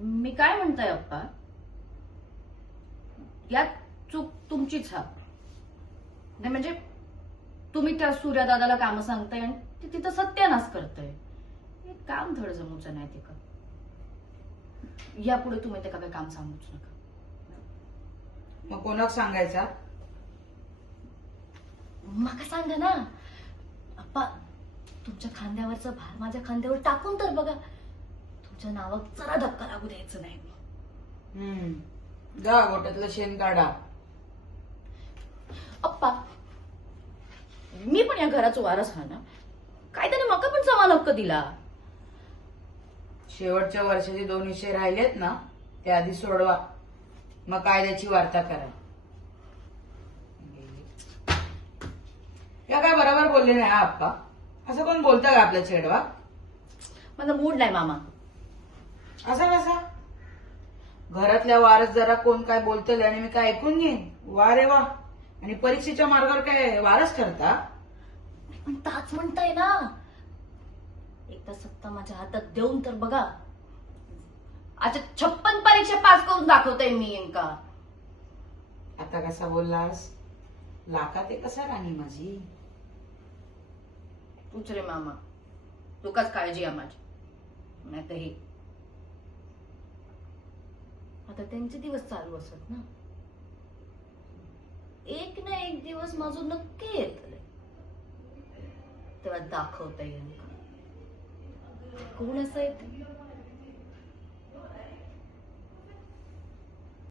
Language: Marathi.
मी काय म्हणताय अप्पा, यात चूक तुमचीच हा. नाही म्हणजे तुम्ही त्या सूर्यदादाला काम सांगताय आणि ते तिथं सत्यानाश करताय. हे काम धड जमूचं नाही ते का. यापुढे तुम्ही ते काय काम सांगूच नका. मग कोणाक सांगायचा? मका सांगा ना अप्पा, तुमच्या खांद्यावरचा भार माझ्या खांद्यावर टाकून तर बघा. तुमच्या नावात जरा धक्का लागू द्यायचं नाही मी. जा गोट्यातलं शेण काढा. अप्पा, मी पण या घराचा वारस हा ना. काय त्याने मका पण समान हक्क दिला. शेवटच्या वर्षाचे 2 विषय राहिलेत ना, ते आधी सोडवा, मग कायद्याची वार्ता करा. या काय बरोबर बोलले नाही आप्पा? असं कोण बोलतं का आपल्या छेडवा? माझा मूड नाही मामा. असा कसा? घरातल्या वारस जरा कोण काय बोलतले आणि मी काय ऐकून घेईन? वा रे वा. आणि परीक्षेच्या मार्गावर काय वारस करता? पण ताच म्हणताय ना. एकदा सत्ता माझ्या हातात देऊन तर बघा. आता 56 परीक्षा पास करून दाखवतोय मी इंका. आता कसा बोललास? लाखात आहे कसा राणी माझी? तूच रे मामा, तुकाच काळजी आहे माझी. नाही तर हे आता त्यांचे दिवस चालू असत ना. एक ना एक दिवस माझं नक्की येत तेव्हा दाखवता येईल कोण असं येत.